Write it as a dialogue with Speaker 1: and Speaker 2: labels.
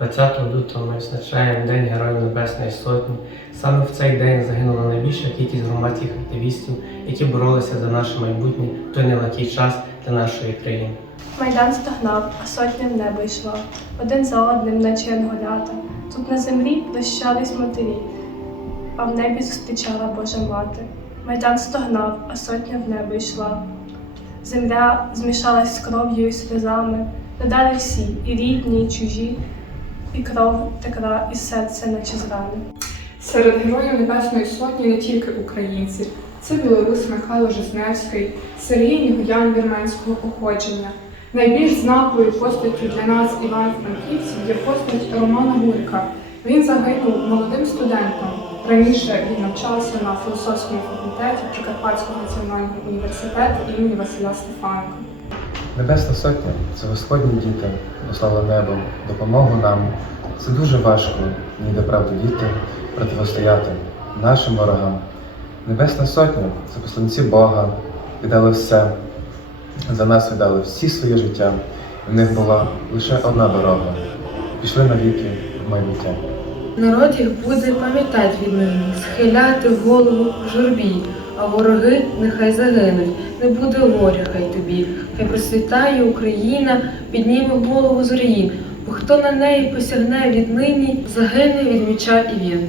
Speaker 1: 20 лютого ми відзначаємо День Героїв Небесної Сотні. Саме в цей день загинула найбільша кількість громадських активістів, які боролися за наше майбутнє в той нелегкий час для нашої країни.
Speaker 2: Майдан стогнав, а сотня в небо йшла. Один за одним, наче янголята. Тут на землі прощались матері, а в небі зустрічала Божа мати. Майдан стогнав, а сотня в небо йшла. Земля змішалась з кров'ю і сльозами. Надалі всі, і рідні, і чужі, і кров текла із серця, наче з рани.
Speaker 3: Серед героїв Небесної Сотні не тільки українці. Це білорус Михайло Жизневський, Сергій Нігоян вірменського походження. Найбільш знаковою постаттю для нас, Івано-Франківців, є постать Романа Гурка. Він загинув молодим студентом. Раніше він навчався на філософському факультеті Прикарпатського національного університету імені Василя Стефаника.
Speaker 4: Небесна сотня це Господні діти, послали небом, допомогу нам. Це дуже важко, ніде правду діти, противостояти нашим ворогам. Небесна сотня це посланці Бога, віддали все. За нас віддали всі своє життя. В них була лише одна дорога. Пішли навіки в майбуття.
Speaker 5: Народ їх буде пам'ятать віднині, схиляти голову в журбі, а вороги нехай загинуть, не буде горя хай тобі. Хай процвітає Україна, підніме голову зорі, бо хто на неї посягне віднині, загине від меча і він.